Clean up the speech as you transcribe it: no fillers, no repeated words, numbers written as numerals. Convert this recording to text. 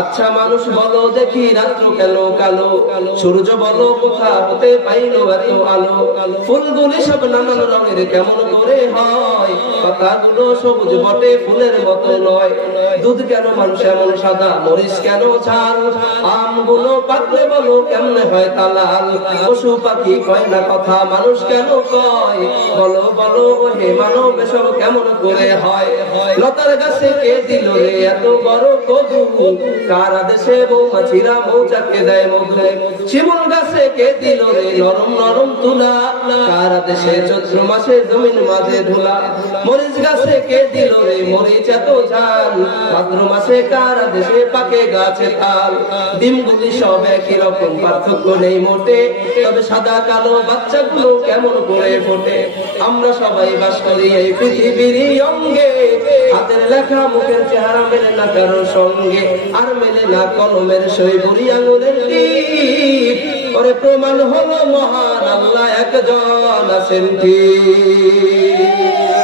আচ্ছা মানুষ বলো দেখি রাত্র কেন কালো, সূর্য বলো কোথা হতে পাইলো এত আলো, ফুলগুলি সব নানান রঙের কেমন করে হয়, পাতাগুলো সবুজ বটে ফুলের মতো নয়, দুধ কেন মানুষ এমন সাদা, মরিচ কেন ঝাল, আমগুলো পাকলে বলো কেমনে হয় তালাল, পশু পাখি কয় না কথা মানুষ কেন কয়, বলো বলো হে মানব এসব কেমন করে হয়, লতার গাছে কে দিল রে এত বড় কদু, কার আদেশে মৌমাছিরা মৌচাককে দেয় মধু, শিমুল গাছে কে দিল রে নরম নরম তুলা, কার আদেশে চৈত্র মাসে জমিন মাঝে ধুলা, মরিচ গাছে কে দিল রে মরিচ এত ঝাল, ভাদ্র মাসে কার আদেশে পাকে গাছে তাল, ডিমগুলি সব একই রকম পার্থক্য নেই মোটে, তবে সাদা কালো বাচ্চাগুলো কেমন করে ফোটে, আমরা সবাই বাস করি এই পৃথিবীর অঙ্গে, হাতের লেখা মুখের চেহারা মেলে না কারো সঙ্গে, আর মেলে না কলমের সই বুড়ি আঙুলের টিপ, ওরে প্রমাণ হলো মহান আল্লাহ একজন আছেন ঠিক।